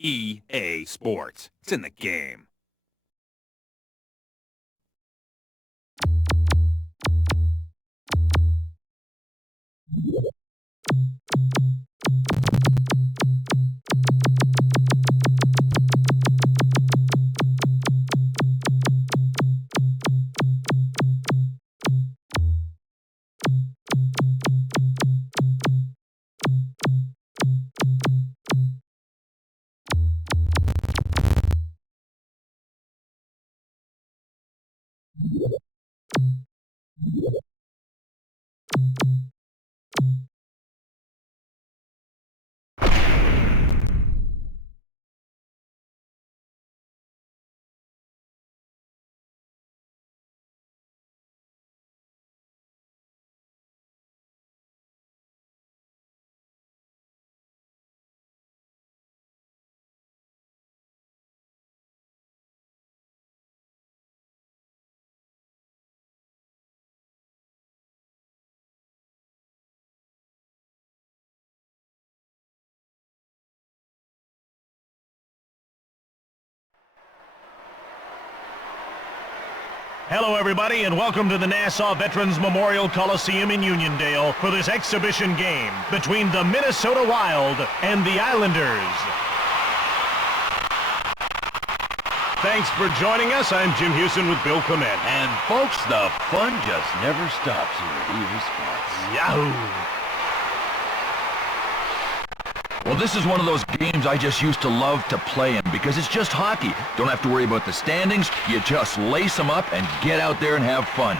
EA Sports. It's in the game. Hello, everybody, and welcome to the Nassau Veterans Memorial Coliseum in Uniondale for this exhibition game between the Minnesota Wild and the Islanders. Thanks for joining us. I'm Jim Houston with Bill Clement. And folks, the fun just never stops here at EA Sports. Yahoo! Well, this is one of those games I just used to love to play in because it's just hockey. Don't have to worry about the standings. You just lace them up and get out there and have fun.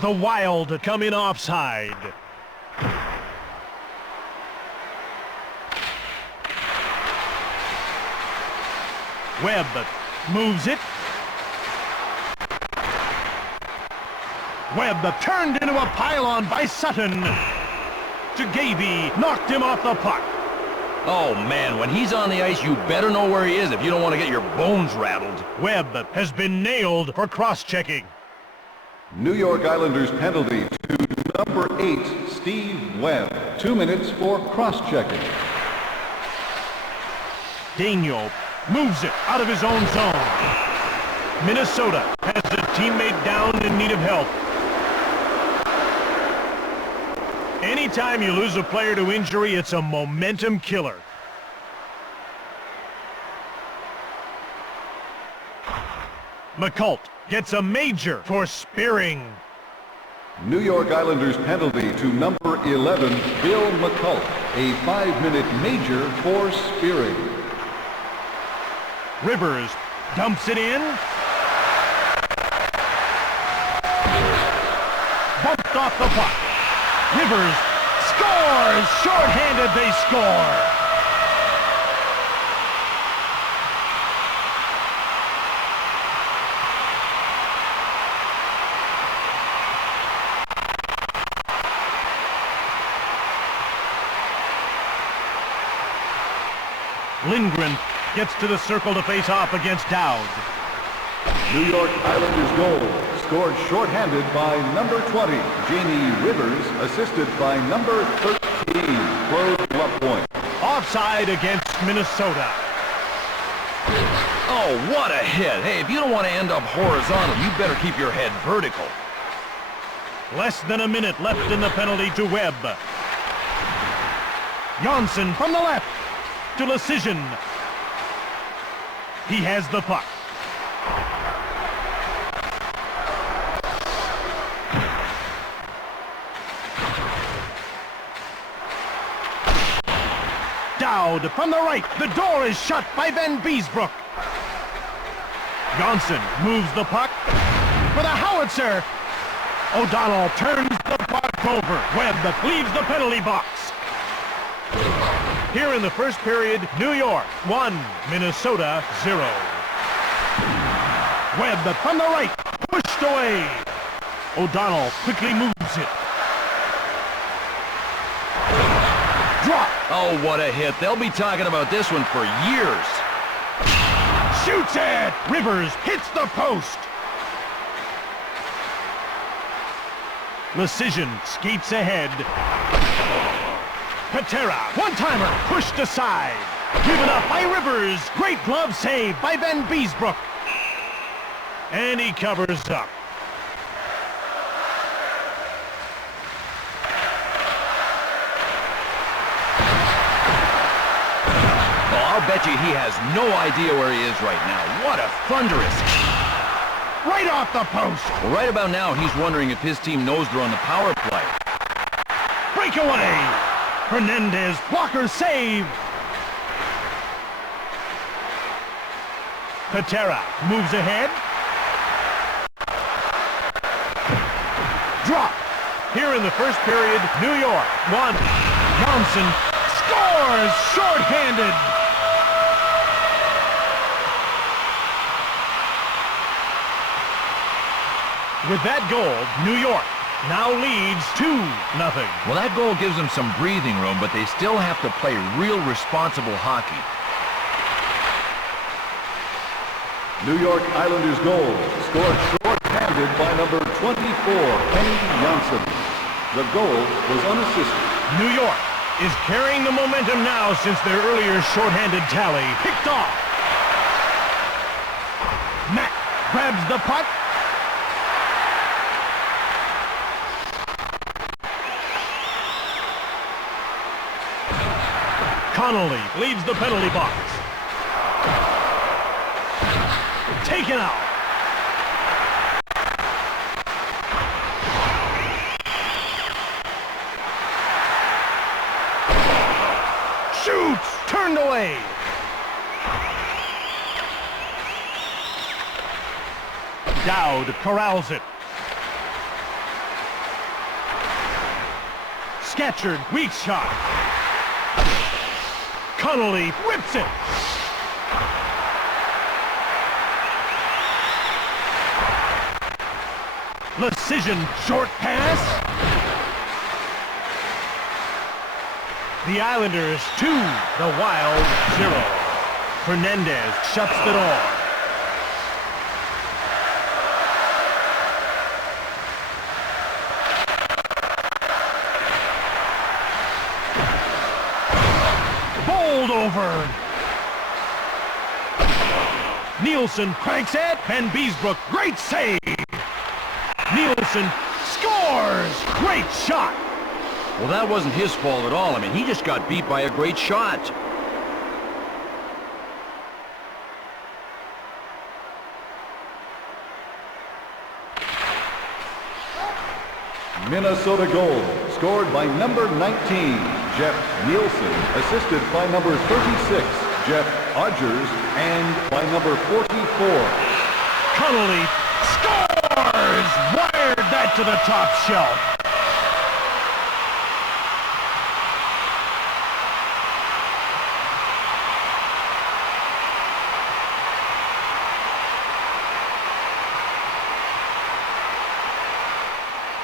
The Wild come in offside. Webb moves it. Webb turned into a pylon by Sutton. Jagavy knocked him off the puck. Oh, man, when he's on the ice, you better know where he is if you don't want to get your bones rattled. Webb has been nailed for cross-checking. New York Islanders penalty to number 8, Steve Webb. 2 minutes for cross-checking. Daniel moves it out of his own zone. Minnesota has a teammate down in need of help. Anytime you lose a player to injury, it's a momentum killer. McCult gets a major for spearing. New York Islanders penalty to number 11, Bill McCult. A 5-minute major for spearing. Rivers dumps it in. Bumped off the puck. Rivers scores! Short-handed, they score! Lindgren gets to the circle to face off against Dowd. New York Islanders goal, scored shorthanded by number 20, Jamie Rivers, assisted by number 13, Claude Lapointe. Offside against Minnesota. Oh, what a hit. Hey, if you don't want to end up horizontal, you better keep your head vertical. Less than a minute left in the penalty to Webb. Janssen from the left to Lecision. He has the puck. Dowd from the right. The door is shut by Van Beesbroek. Janssen moves the puck for the howitzer. O'Donnell turns the puck over. Webb leaves the penalty box. Here in the first period, New York 1, Minnesota 0. Webb from the right, pushed away. O'Donnell quickly moves it. Drop. Oh, what a hit. They'll be talking about this one for years. Shoots it. Rivers hits the post. Lecision skates ahead. Patera, one-timer, pushed aside. Given up by Rivers. Great glove save by Van Beesbrook. And he covers up. Well, I'll bet you he has no idea where he is right now. What a thunderous... Right off the post. Well, right about now, he's wondering if his team knows they're on the power play. Breakaway. Hernandez, blocker save. Patera moves ahead. Drop. Here in the first period, New York 1. Johnson scores shorthanded. With that goal, New York now leads 2-0. Well, that goal gives them some breathing room, but they still have to play real responsible hockey. New York Islanders goal, scored short-handed by number 24, Kenny Johnson. The goal was unassisted. New York is carrying the momentum now since their earlier shorthanded tally. Picked off. Matt grabs the puck. Connolly leads the penalty box. Taken out. Shoots! Turned away. Dowd corrals it. Scatcherd, weak shot. Connolly whips it. Lecision, short pass. The Islanders 2, the Wild 0. Hernandez shuts the door. Bowled over. Nielsen cranks it. Van Beesbrook, great save. Nielsen scores! Great shot! Well, that wasn't his fault at all. I mean, he just got beat by a great shot. Minnesota goal, scored by number 19, Jeff Nielsen, assisted by number 36, Jeff Odgers, and by number 44. Connolly scores! Wired that to the top shelf.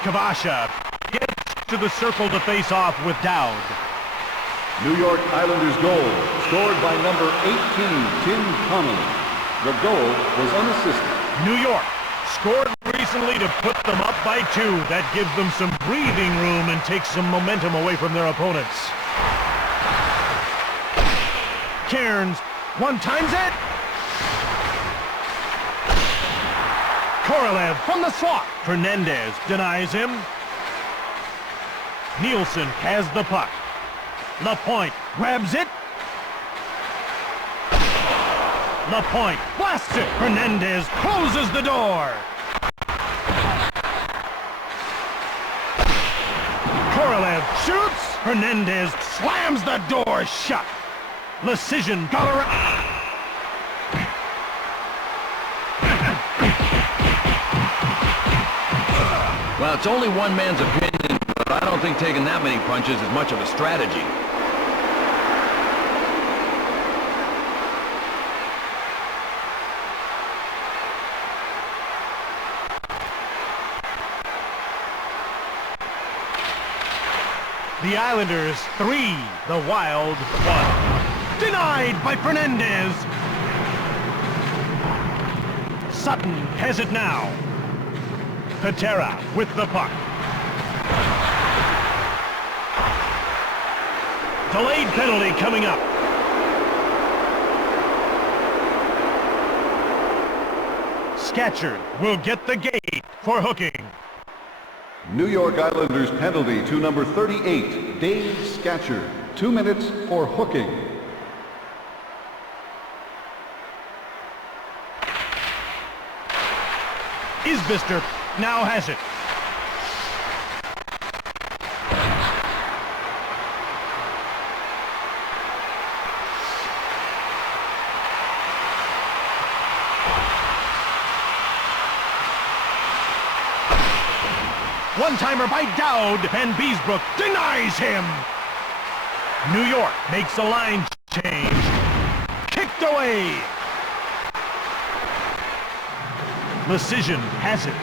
Kavasha gets to the circle to face off with Dowd. New York Islanders goal, scored by number 18, Tim Connolly. The goal was unassisted. New York scored recently to put them up by 2. That gives them some breathing room and takes some momentum away from their opponents. Cairns one-times it. Korolev from the slot. Hernandez denies him. Nielsen has the puck. Lapointe grabs it. Lapointe blasts it. Hernandez closes the door. Korolev shoots. Hernandez slams the door shut. Lecision got around. Well, it's only one man's opinion, but I don't think taking that many punches is much of a strategy. The Islanders 3, the Wild 1. Denied by Fernandez. Sutton has it now. Patera with the puck. Delayed penalty coming up. Scatchard will get the gate for hooking. New York Islanders penalty to number 38, Dave Scatchard. 2 minutes for hooking. Isbister now has it. One-timer by Dowd, and Beesbrook denies him. New York makes a line change. Kicked away. Lecision has it.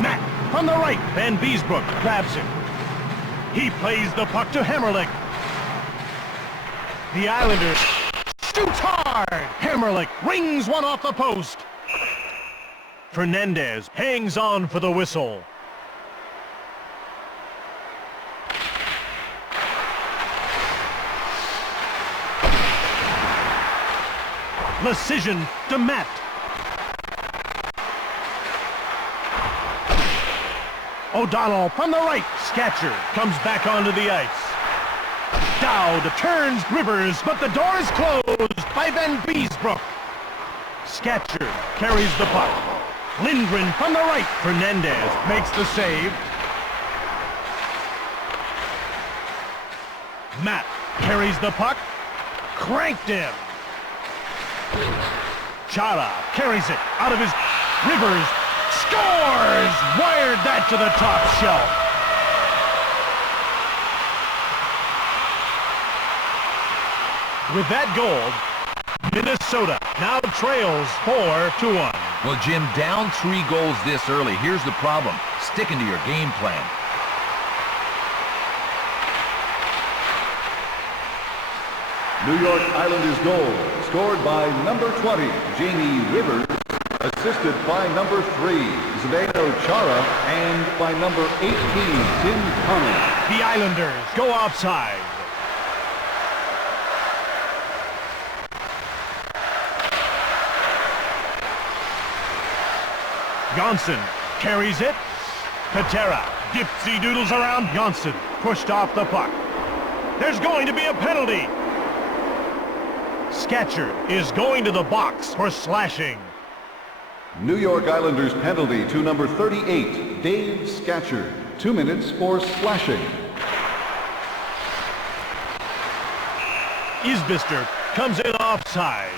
Matt from the right. Van Beesbrook grabs it. He plays the puck to Hammerlick. The Islanders shoots hard. Hammerlick rings one off the post. Fernandez hangs on for the whistle. Lecision to Matt. O'Donnell from the right. Scatchard comes back onto the ice. Dowd turns Rivers, but the door is closed by Van Beesbrook. Scatchard carries the puck. Lindgren from the right. Fernandez makes the save. Matt carries the puck. Cranked him. Chara carries it out of his... Rivers scores! Wired that to the top shelf. With that goal, Minnesota now trails 4-1. Well, Jim, down 3 goals this early. Here's the problem. Sticking to your game plan. New York Islanders goal, scored by number 20, Jamie Rivers, assisted by number 3, Zdeno Chara, and by number 18, Tim Connell. The Islanders go offside. Johnson carries it. Patera dipsy-doodles around. Johnson pushed off the puck. There's going to be a penalty. Scatchard is going to the box for slashing. New York Islanders penalty to number 38, Dave Scatchard. 2 minutes for slashing. Isbister comes in offside.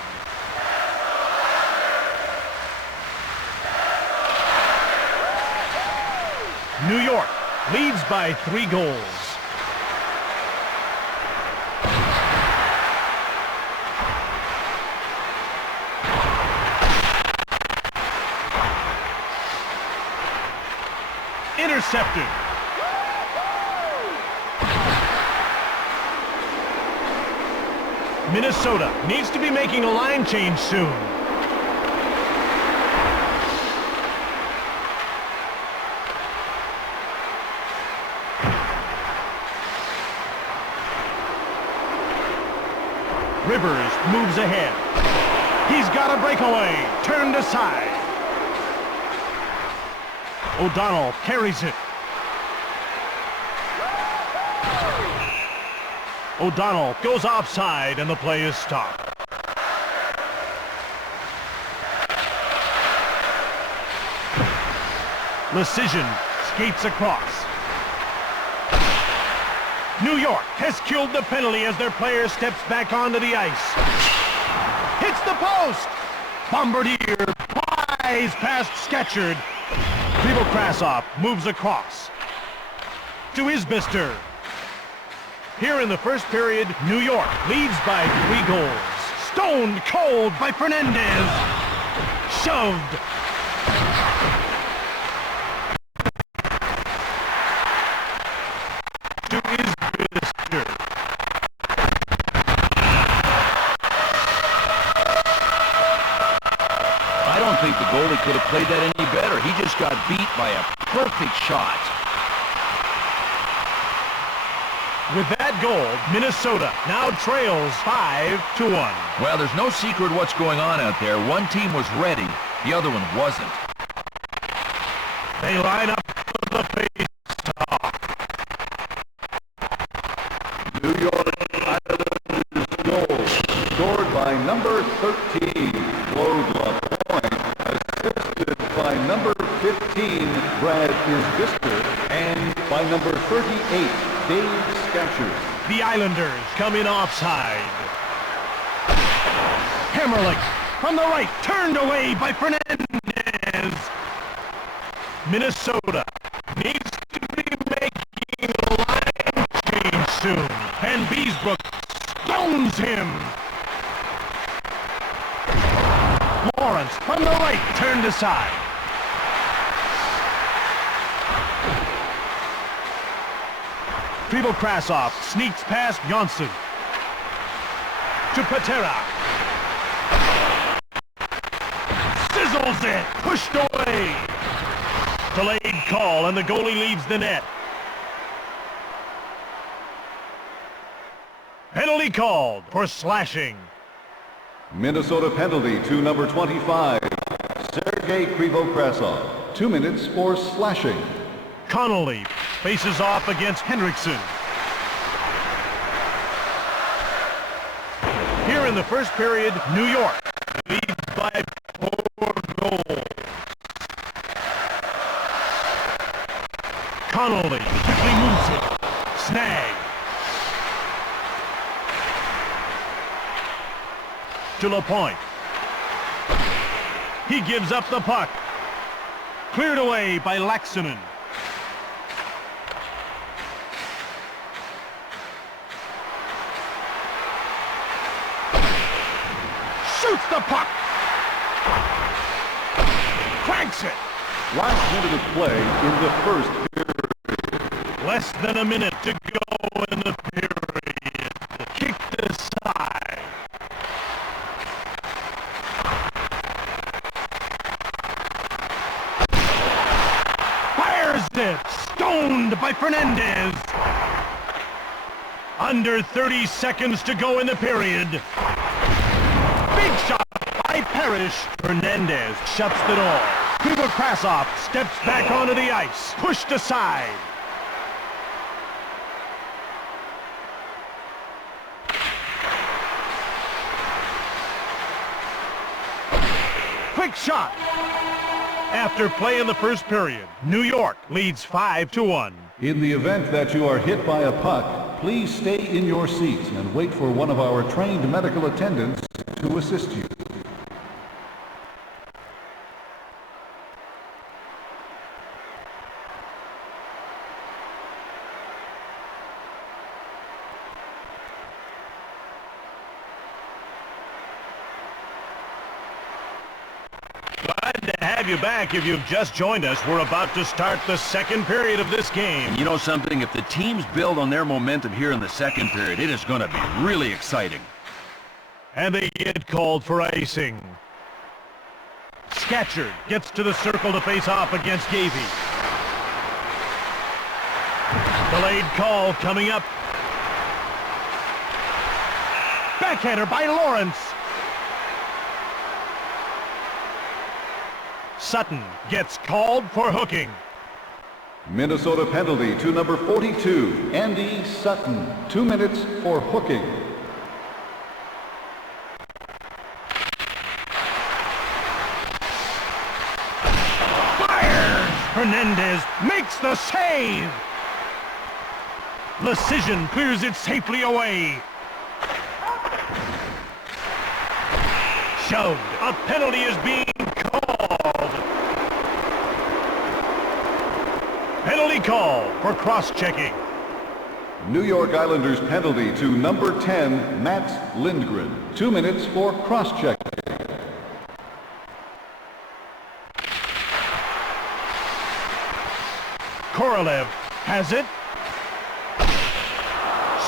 New York leads by 3 goals. Intercepted. Minnesota needs to be making a line change soon. Rivers moves ahead. He's got a breakaway. Turned aside. O'Donnell carries it. O'Donnell goes offside and the play is stopped. Lecision skates across. New York has killed the penalty as their player steps back onto the ice. Hits the post. Bombardier flies past Scatchard. Krasov moves across to Isbister. Here in the first period, New York leads by 3 goals. Stoned cold by Fernandez. Shoved. To Isbister. I don't think the goalie could have played that any better. He just got beat by a perfect shot. With that goal, Minnesota now trails 5-1. Well, there's no secret what's going on out there. One team was ready, the other one wasn't. They line up for the face-off. New York Islanders goal, scored by number 13, Claude Lapointe, assisted by number 15, Brad Isbister, and by number 38, Dave Scatcher. The Islanders come in offside. Hammerlich from the right, turned away by Fernandez. Minnesota needs to be making a line change soon. And Beesbrook stones him. Lawrence from the right, turned aside. Krasov sneaks past Johnson. To Patera. Sizzles it. Pushed away. Delayed call, and the goalie leaves the net. Penalty called for slashing. Minnesota penalty to number 25, Sergei Krasov. 2 minutes for slashing. Connolly faces off against Hendrickson. Here in the first period, New York leads by 4 goals. Connolly quickly moves it. Snag. To LaPointe. He gives up the puck. Cleared away by Laxonen. Shoots the puck. Cranks it. Last minute of play in the first period. Less than a minute to go in the period. Kicked aside. Fires it. Stoned by Fernandez. Under 30 seconds to go in the period. Big shot by Parrish. Fernandez shuts the door. Krasov steps back onto the ice. Pushed aside. Quick shot. After play in the first period, New York leads 5-1. In the event that you are hit by a puck, please stay in your seats and wait for one of our trained medical attendants to assist you. Glad to have you back. If you've just joined us, we're about to start the second period of this game. You know something? If the teams build on their momentum here in the second period, it is going to be really exciting. And they get called for icing. Scatchard gets to the circle to face off against Gavey. Delayed call coming up. Backhander by Lawrence. Sutton gets called for hooking. Minnesota penalty to number 42, Andy Sutton. 2 minutes for hooking. Fires! Hernandez makes the save! Lecision clears it safely away. Shoved. A penalty is being called. Penalty call for cross-checking. New York Islanders penalty to number 10, Matt Lindgren. 2 minutes for cross-checking. Korolev has it.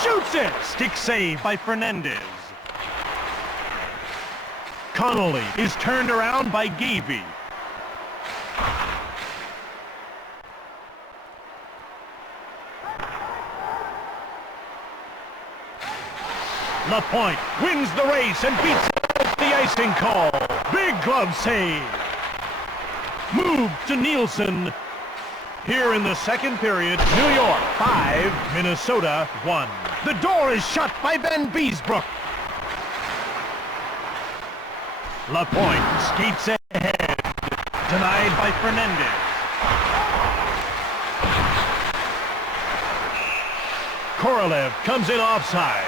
Shoots it! Stick save by Fernandez. Connolly is turned around by Gavey. LaPointe wins the race and beats the icing call. Big glove save. Move to Nielsen. Here in the second period, New York 5, Minnesota 1. The door is shut by Ben Beesbrook. LaPointe skates ahead. Denied by Fernandez. Korolev comes in offside.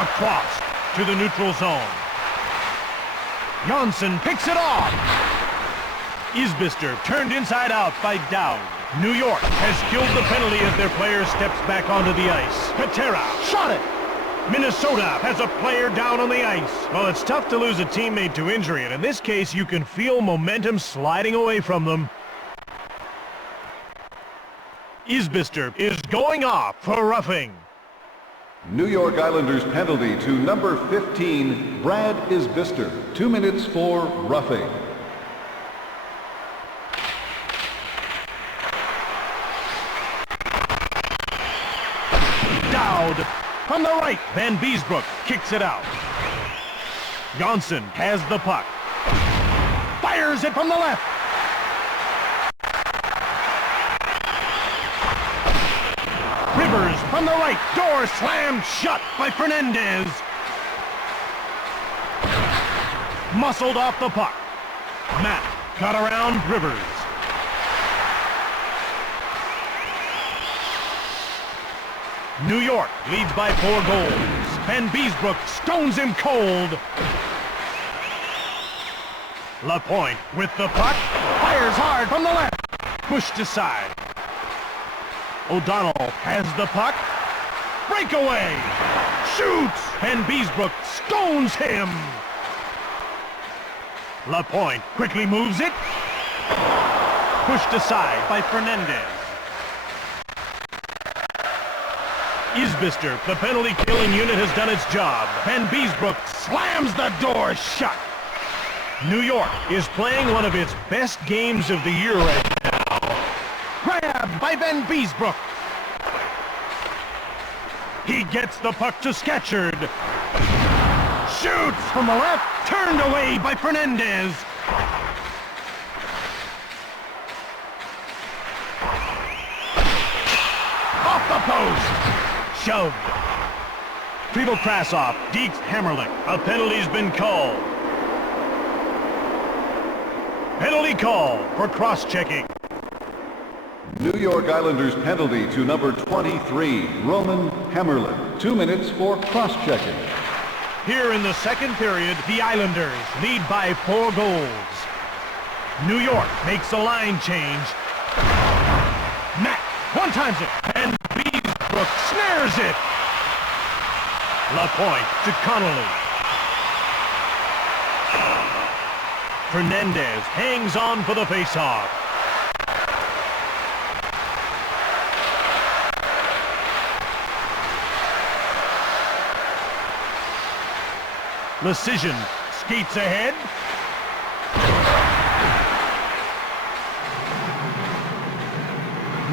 Across to the neutral zone. Janssen picks it off. Isbister turned inside out by Dowd. New York has killed the penalty as their player steps back onto the ice. Patera shot it. Minnesota has a player down on the ice. Well, it's tough to lose a teammate to injury, and in this case, you can feel momentum sliding away from them. Isbister is going off for roughing. New York Islanders penalty to number 15, Brad Isbister. 2 minutes for roughing. Dowd from the right. Van Beesbrook kicks it out. Janssen has the puck. Fires it from the left. Rivers from the right. Door slammed shut by Fernandez. Muscled off the puck. Matt got around Rivers. New York leads by 4 goals. Van Beesbrook stones him cold. LaPointe with the puck. Fires hard from the left. Pushed aside. O'Donnell has the puck. Breakaway. Shoots. Van Beesbrook stones him. LaPointe quickly moves it. Pushed aside by Fernandez. Isbister, the penalty-killing unit, has done its job. Van Beesbrook slams the door shut. New York is playing one of its best games of the year right now. Grabbed by Van Beesbrook. He gets the puck to Scatchard. Shoots from the left, turned away by Fernandez. Off the post. Shoved. Krasov dekes Hammerlick. A penalty's been called. Penalty call for cross-checking. New York Islanders penalty to number 23, Roman Hammerlick. 2 minutes for cross-checking. Here in the second period, the Islanders lead by 4 goals. New York makes a line change. Matt one-times it, and Beesbrook snares it. LaPointe to Connolly. Fernandez hangs on for the faceoff. Lecision skates ahead.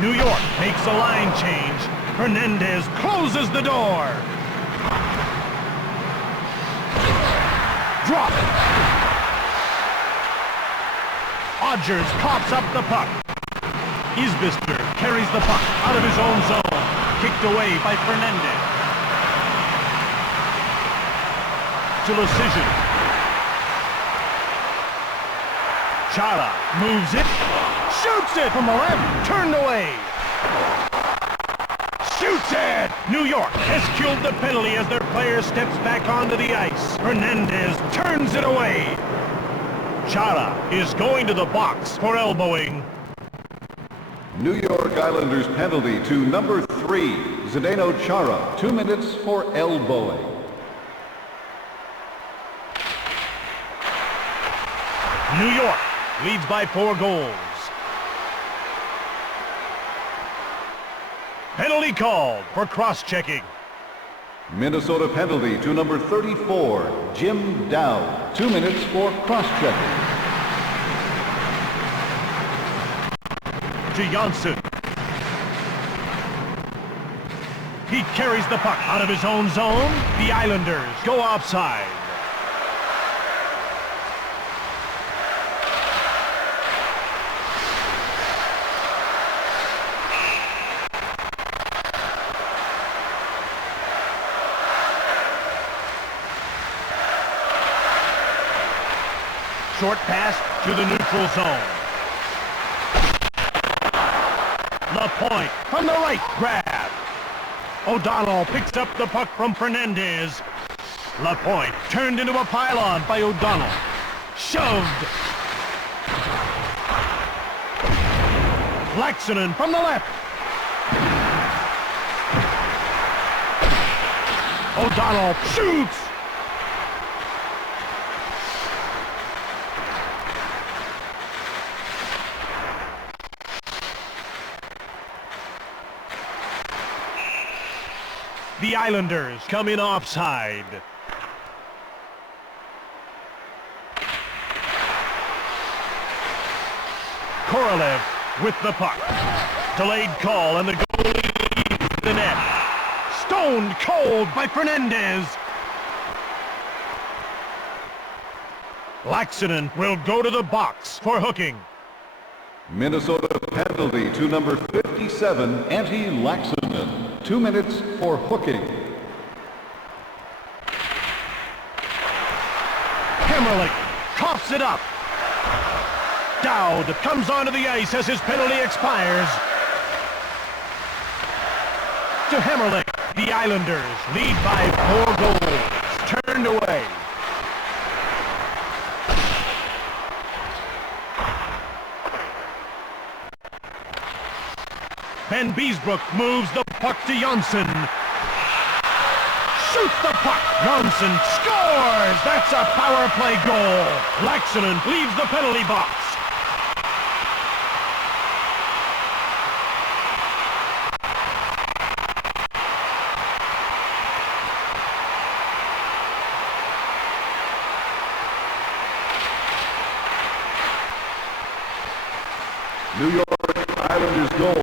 New York makes a line change. Fernandez closes the door. Drop. Odgers coughs up the puck. Isbister carries the puck out of his own zone. Kicked away by Fernandez. To Lecision. Chara moves it. Shoots it from the left. Turned away. Shoots it! New York has killed the penalty as their player steps back onto the ice. Fernandez turns it away. Chara is going to the box for elbowing. New York Islanders penalty to number 3, Zdeno Chara. 2 minutes for elbowing. New York leads by 4 goals. Penalty called for cross-checking. Minnesota penalty to number 34, Jim Dowd. 2 minutes for cross-checking. to Janssen. He carries the puck out of his own zone. The Islanders go offside. Short pass to the neutral zone. Lapointe from the right grab. O'Donnell picks up the puck from Fernandez. Lapointe turned into a pylon by O'Donnell. Shoved. Laxonen from the left. O'Donnell shoots. The Islanders come in offside. Korolev with the puck. Delayed call and the goalie leaves the net. Stoned cold by Fernandez. Laxonen will go to the box for hooking. Minnesota penalty to number 57, Antti Laxonen. 2 minutes for hooking. Hammerlick coughs it up. Dowd comes onto the ice as his penalty expires. To Hammerlick, the Islanders lead by 4 goals. Turned away. Van Beesbrook moves the puck to Janssen. Shoots the puck. Janssen scores! That's a power play goal. Laxonen leaves the penalty box. New York Islanders goal.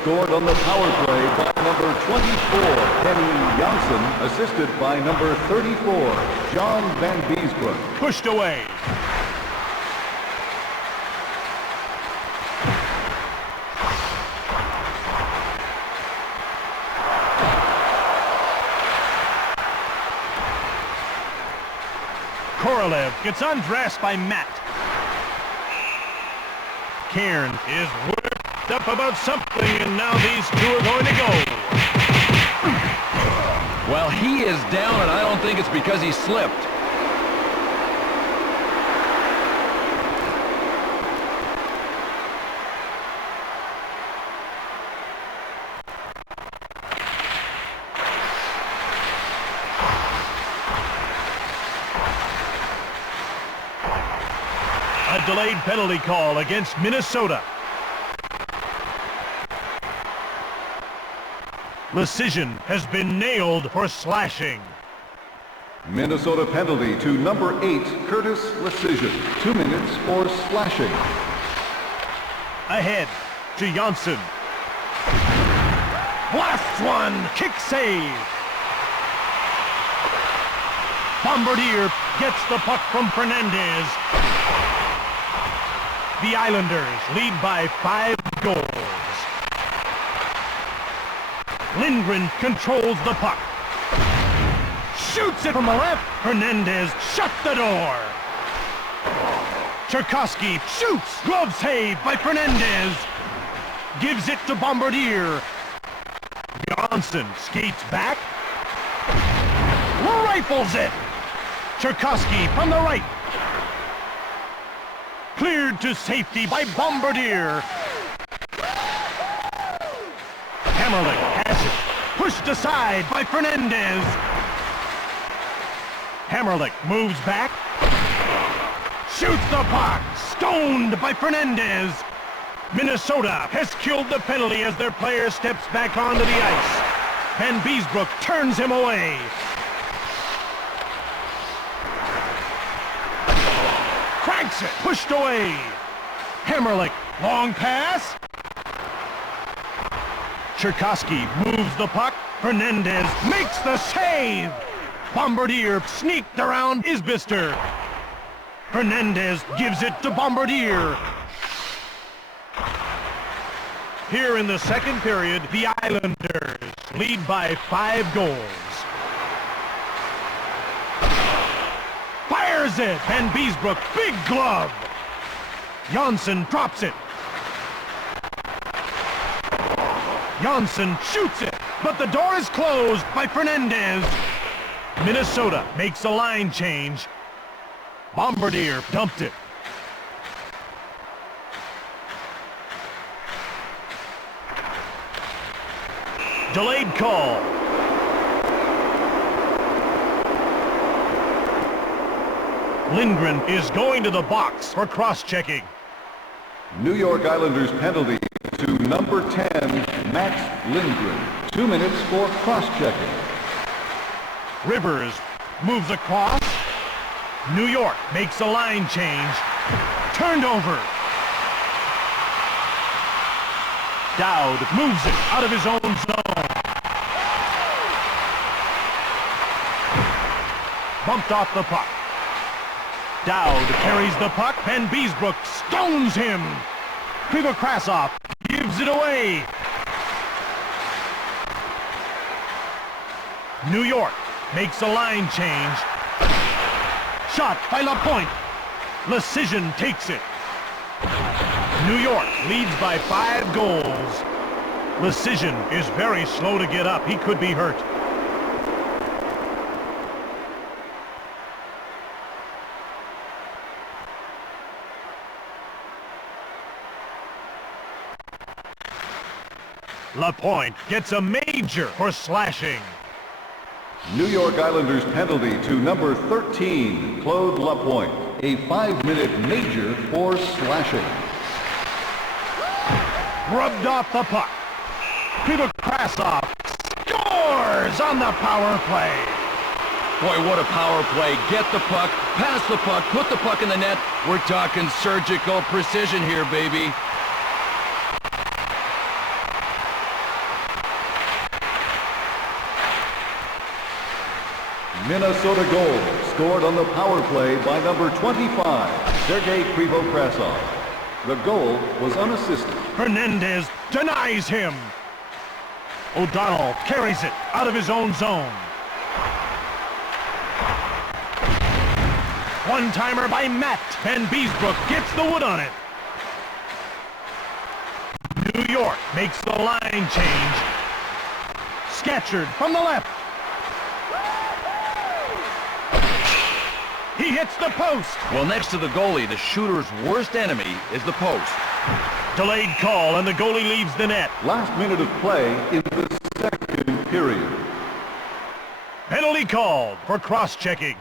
Scored on the power play by number 24, Kenny Janssen, assisted by number 34, John Van Beesbrook. Pushed away. Korolev gets undressed by Matt. Cairn is whipped up about something, and now these two are going to go. Well, he is down, and I don't think it's because he slipped. A delayed penalty call against Minnesota. Lecision has been nailed for slashing. Minnesota penalty to number 8, Curtis Lecision. 2 minutes for slashing. Ahead to Janssen. Blasts one. Kick save. Bombardier gets the puck from Fernandez. The Islanders lead by 5 goals. Lindgren controls the puck. Shoots it from the left. Fernandez shut the door. Cherkasky shoots. Glove save by Fernandez. Gives it to Bombardier. Janssen skates back. Rifles it. Cherkasky from the right. Cleared to safety by Bombardier. Hammerlick has it. Pushed aside by Fernandez. Hammerlick moves back. Shoots the puck. Stoned by Fernandez. Minnesota has killed the penalty as their player steps back onto the ice. Van Beesbrook turns him away. Cranks it. Pushed away. Hammerlick. Long pass. Cherkasky moves the puck. Fernandez makes the save. Bombardier sneaked around Isbister. Fernandez gives it to Bombardier. Here in the second period, the Islanders lead by 5 goals. Fires it, Van Beesbrook, big glove. Janssen drops it. Janssen shoots it, but the door is closed by Fernandez. Minnesota makes a line change. Bombardier dumped it. Delayed call. Lindgren is going to the box for cross-checking. New York Islanders penalty to number 10, Max Lindgren. 2 minutes for cross-checking. Rivers moves across. New York makes a line change. Turned over. Dowd moves it out of his own zone. Bumped off the puck. Dowd carries the puck, and Beesbrook stones him. Krivokrasov gives it away. New York makes a line change. Shot by Lapointe. Lecision takes it. New York leads by 5 goals. Lecision is very slow to get up. He could be hurt. Lapointe gets a major for slashing. New York Islanders penalty to number 13, Claude Lapointe. A 5-minute major for slashing. Rubbed off the puck. Krivokrasov scores on the power play. Boy, what a power play. Get the puck, pass the puck, put the puck in the net. We're talking surgical precision here, baby. Minnesota goal scored on the power play by number 25, Sergei Krivokrasov. The goal was unassisted. Fernandez denies him. O'Donnell carries it out of his own zone. One-timer by Matt. Van Beesbrook gets the wood on it. New York makes the line change. Scatcherd from the left. He hits the post. Well, next to the goalie, the shooter's worst enemy is the post. Delayed call, and the goalie leaves the net. Last minute of play in the second period. Penalty called for cross-checking.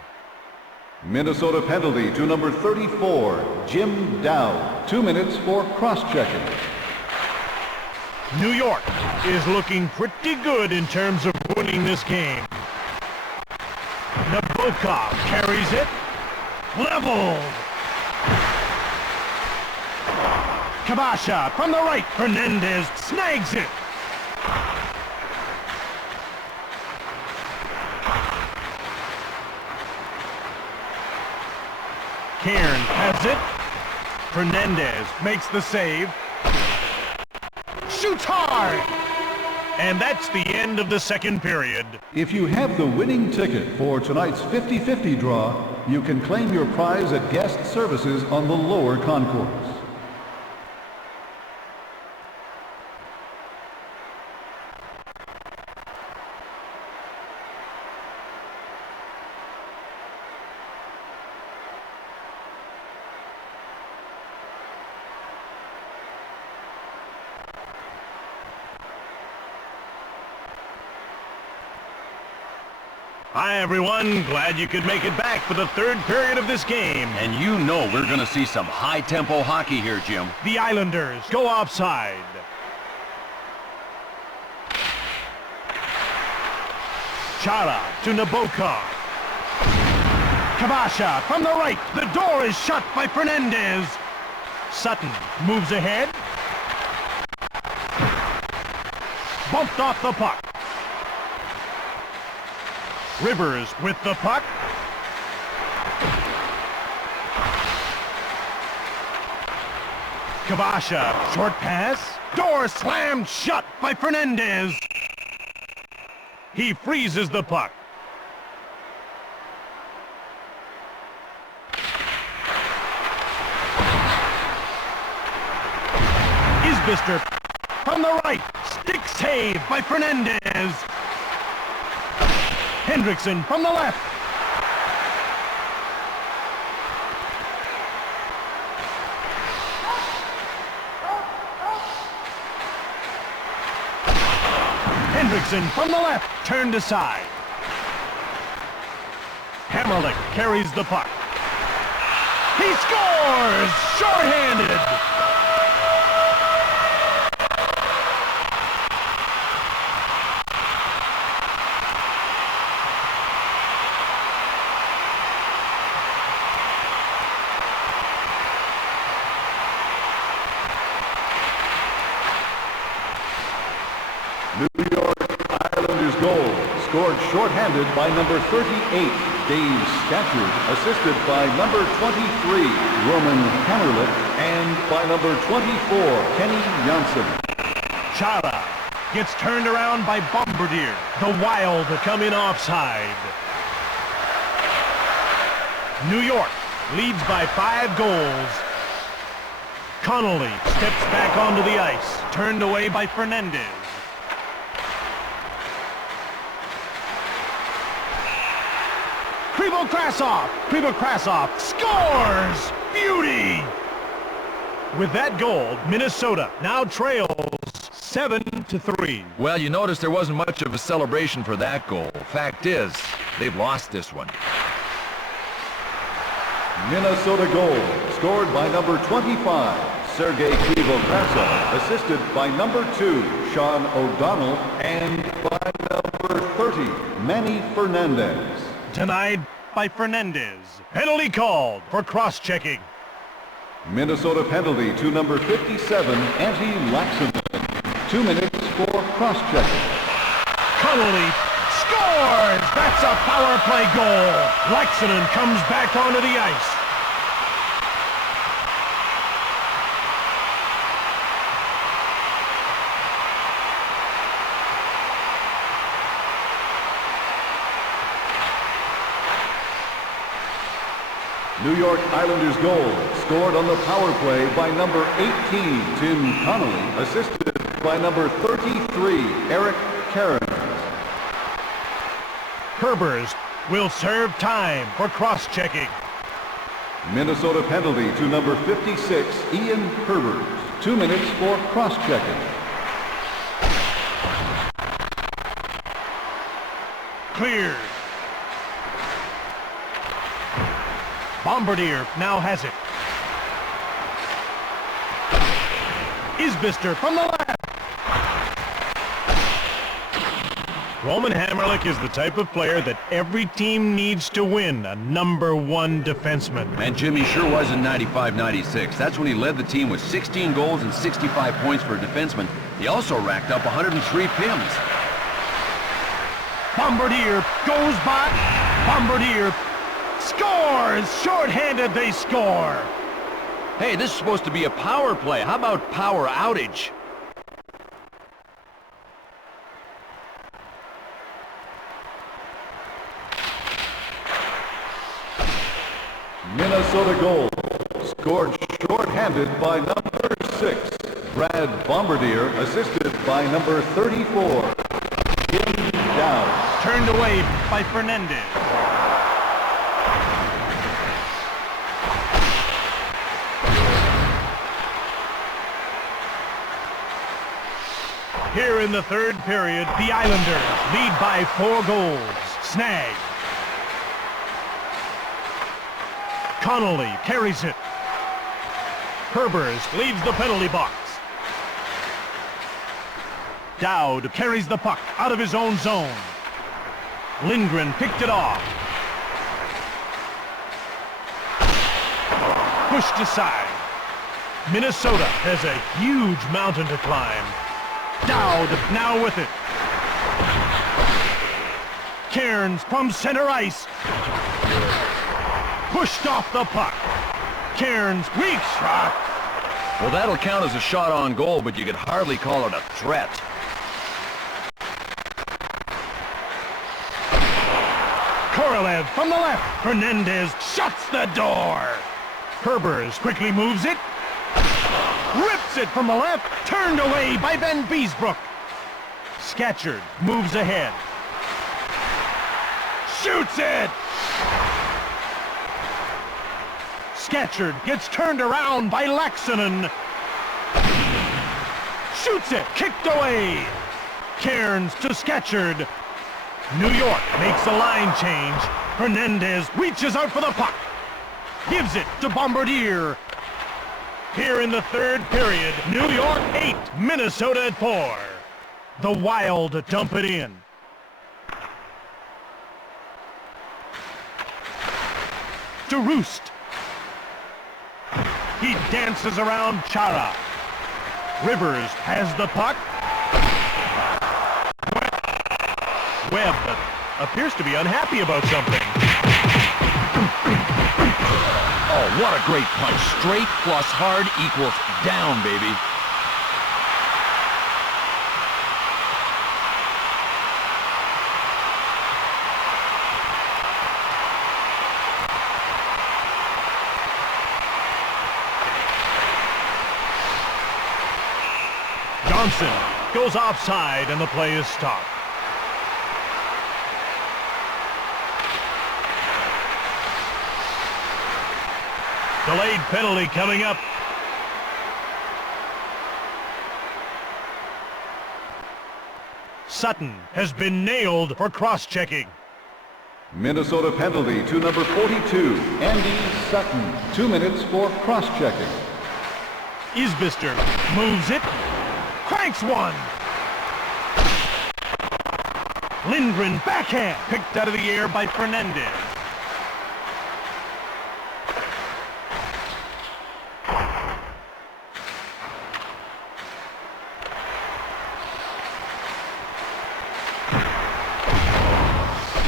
Minnesota penalty to number 34, Jim Dowd. 2 minutes for cross-checking. New York is looking pretty good in terms of winning this game. Nabokov carries it. Leveled. Kabasha from the right. Fernandez snags it. Cairn has it. Fernandez makes the save. Shoots hard. And that's the end of the second period. If you have the winning ticket for tonight's 50-50 draw, you can claim your prize at guest services on the lower concourse. Hi, everyone. Glad you could make it back for the third period of this game. And you know we're going to see some high-tempo hockey here, Jim. The Islanders go offside. Chara to Nabokov. Kabasha from the right. The door is shut by Fernandez. Sutton moves ahead. bumped off the puck. Rivers with the puck. Kavasha, short pass. Door slammed shut by Fernandez. He freezes the puck. Isbister from the right. Stick save by Fernandez. Hendrickson from the left. Hendrickson from the left, turned aside. Hammerlick carries the puck. He scores! Short-handed! New York Islanders goal, scored shorthanded by number 38, Dave Scatcherd, assisted by number 23, Roman Hammerlick, and by number 24, Kenny Janssen. Chara gets turned around by Bombardier. The Wild come in offside. New York leads by 5 goals. Connolly steps back onto the ice, turned away by Fernandez. Krivokrasov scores! Beauty! With that goal, Minnesota now trails 7-3. Well, you notice there wasn't much of a celebration for that goal. Fact is, they've lost this one. Minnesota goal, scored by number 25, Sergei Krivokrasov, assisted by number 2, Sean O'Donnell, and by number 30, Manny Fernandez. Denied by Fernandez. Penalty called for cross-checking. Minnesota penalty to number 57, Antti Laaksonen. 2 minutes for cross-checking. Connolly scores! That's a power play goal. Laaksonen comes back onto the ice. New York Islanders goal, scored on the power play by number 18, Tim Connolly, assisted by number 33, Eric Karen. Herbers will serve time for cross-checking. Minnesota penalty to number 56, Ian Herbers. 2 minutes for cross-checking. Cleared. Bombardier now has it. Isbister from the left. Roman Hammerlick is the type of player that every team needs to win, a #1 defenseman. And Jimmy sure was in 95-96. That's when he led the team with 16 goals and 65 points for a defenseman. He also racked up 103 PIMs. Bombardier goes by. Bombardier scores! Short-handed, they score! Hey, this is supposed to be a power play. How about power outage? Minnesota goal, scored short-handed by number 6, Brad Bombardier, assisted by number 34, Jim Dowd. Turned away by Fernandez. Here in the third period, the Islanders lead by 4 goals. Snag. Connolly carries it. Herbers leaves the penalty box. Dowd carries the puck out of his own zone. Lindgren picked it off. Pushed aside. Minnesota has a huge mountain to climb. Dowd now with it. Cairns from center ice. Pushed off the puck. Cairns, weak shot. Well, that'll count as a shot on goal, but you could hardly call it a threat. Korolev from the left. Hernandez shuts the door. Herbers quickly moves it. Rips it from the left. Turned away by Van Beesbrook. Scatcherd moves ahead. Shoots it! Scatcherd gets turned around by Laxonen. Shoots it! Kicked away! Cairns to Scatcherd. New York makes a line change. Hernandez reaches out for the puck. Gives it to Bombardier. Here in the third period, New York 8, Minnesota at 4. The Wild dump it in. To Roost. He dances around Chara. Rivers has the puck. Webb appears to be unhappy about something. Oh, what a great punch. Straight plus hard equals down, baby. Johnson goes offside and the play is stopped. Delayed penalty coming up. Sutton has been nailed for cross-checking. Minnesota penalty to number 42, Andy Sutton. 2 minutes for cross-checking. Isbister moves it. Cranks one. Lindgren backhand. Picked out of the air by Fernandez.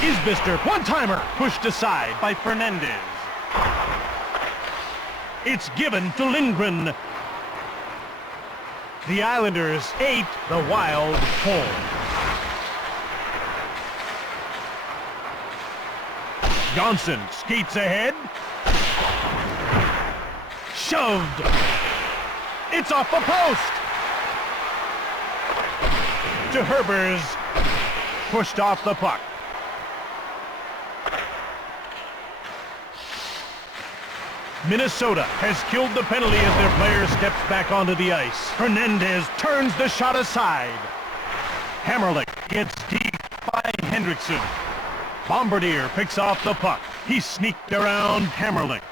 Isbister, one-timer, pushed aside by Fernandez. It's given to Lindgren. The Islanders 8, the Wild 4. Johnson skates ahead. Shoved. It's off the post. To Herbers. Pushed off the puck. Minnesota has killed the penalty as their player steps back onto the ice. Hernandez turns the shot aside. Hammerlick gets deep by Hendrickson. Bombardier picks off the puck. He sneaked around Hammerlick.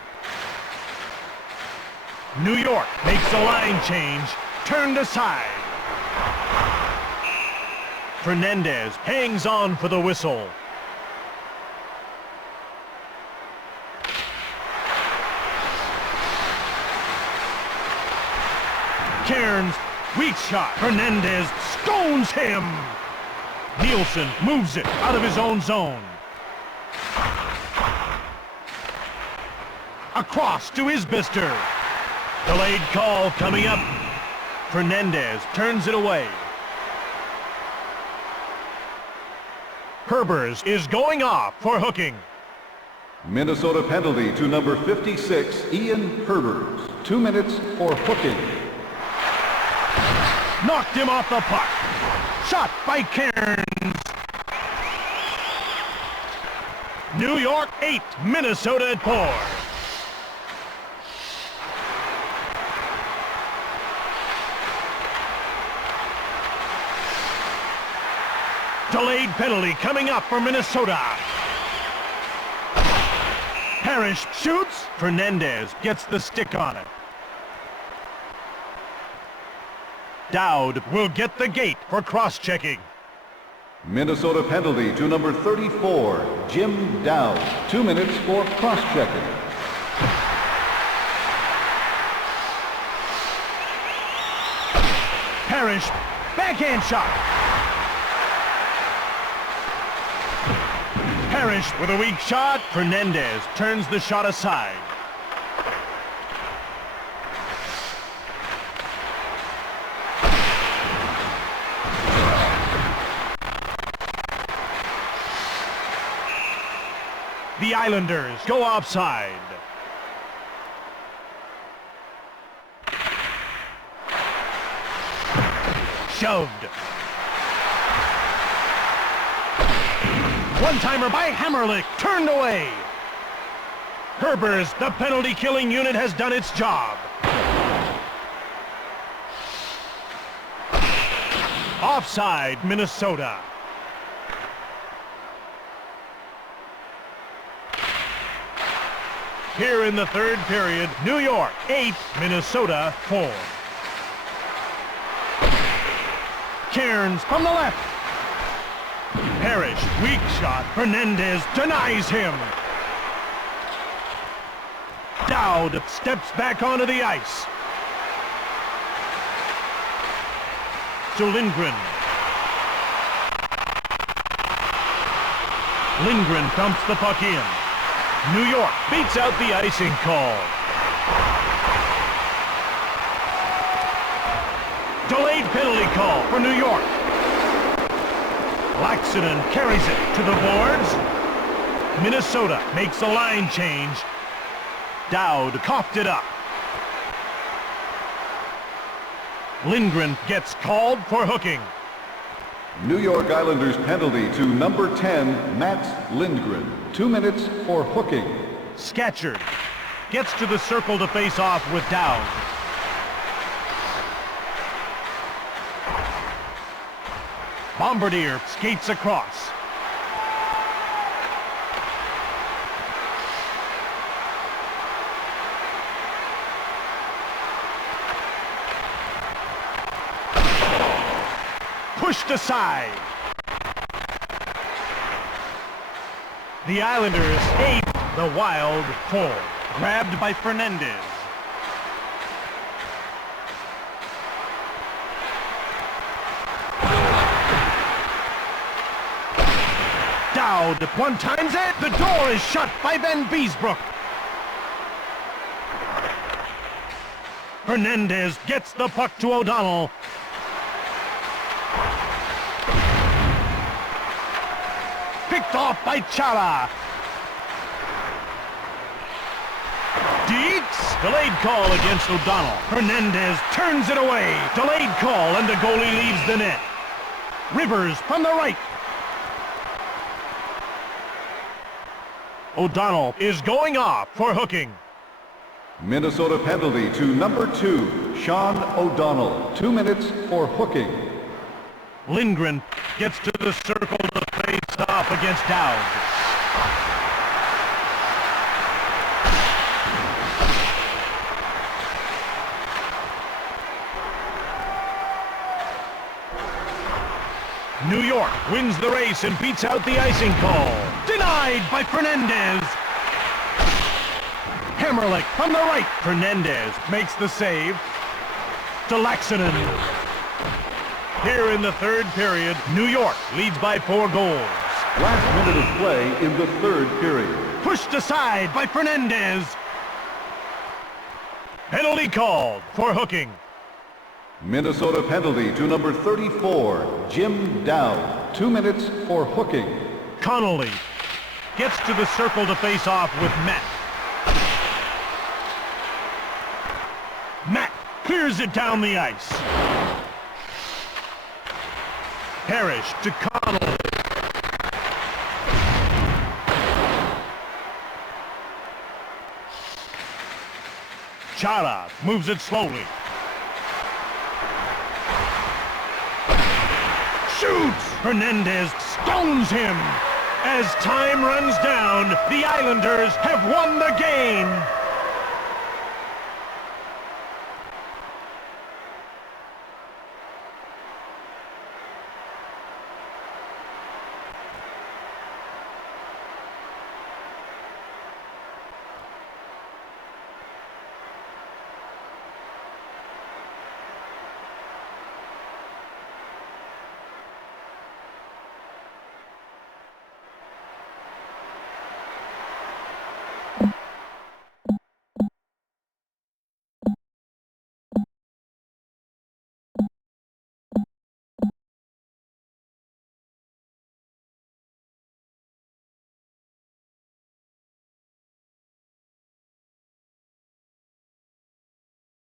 New York makes a line change. Turned aside. Fernandez hangs on for the whistle. Cairns, weak shot. Hernandez scones him. Nielsen moves it out of his own zone. Across to Isbister. Delayed call coming up. Fernandez turns it away. Herbers is going off for hooking. Minnesota penalty to number 56, Ian Herbers. 2 minutes for hooking. Knocked him off the puck. Shot by Cairns. New York 8, Minnesota at 4. Delayed penalty coming up for Minnesota. Parrish shoots. Fernandez gets the stick on it. Dowd will get the gate for cross-checking. Minnesota penalty to number 34, Jim Dowd. 2 minutes for cross-checking. Parrish Backhand shot. Parrish with a weak shot. Fernandez turns the shot aside. The Islanders go offside. Shoved. One-timer by Hammerlick, turned away. Herbers, the penalty-killing unit, has done its job. Offside, Minnesota. Here in the third period, New York 8, Minnesota 4. Cairns from the left. Parrish, weak shot. Fernandez denies him. Dowd steps back onto the ice. To Lindgren. Lindgren dumps the puck in. New York beats out the icing call. Delayed penalty call for New York. Laxinen carries it to the boards. Minnesota makes a line change. Dowd coughed it up. Lindgren gets called for hooking. New York Islanders penalty to number 10, Mats Lindgren. 2 minutes for hooking. Scatchard gets to the circle to face off with Dowd. Bombardier skates across. Pushed aside. The Islanders 8, the Wild 4. Grabbed by Fernandez. Dowd one-times it. The door is shut by Van Beesbrook. Fernandez gets the puck to O'Donnell. Picked off by Chara. Dietz. Delayed call against O'Donnell. Fernandez turns it away. Delayed call and the goalie leaves the net. Rivers from the right. O'Donnell is going off for hooking. Minnesota penalty to number 2, Sean O'Donnell. 2 minutes for hooking. Lindgren gets to the circle to face off against Dowd. New York wins the race and beats out the icing call. Denied by Fernandez. Hammerlick from the right. Fernandez makes the save. To Laxinen. Here in the third period, New York leads by 4 goals. Last minute of play in the third period. Pushed aside by Fernandez. Penalty called for hooking. Minnesota penalty to number 34, Jim Dowd. 2 minutes for hooking. Connolly gets to the circle to face off with Matt. Matt clears it down the ice. Parrish to Connolly. Chara moves it slowly. Shoots! Fernandez stones him. As time runs down, the Islanders have won the game.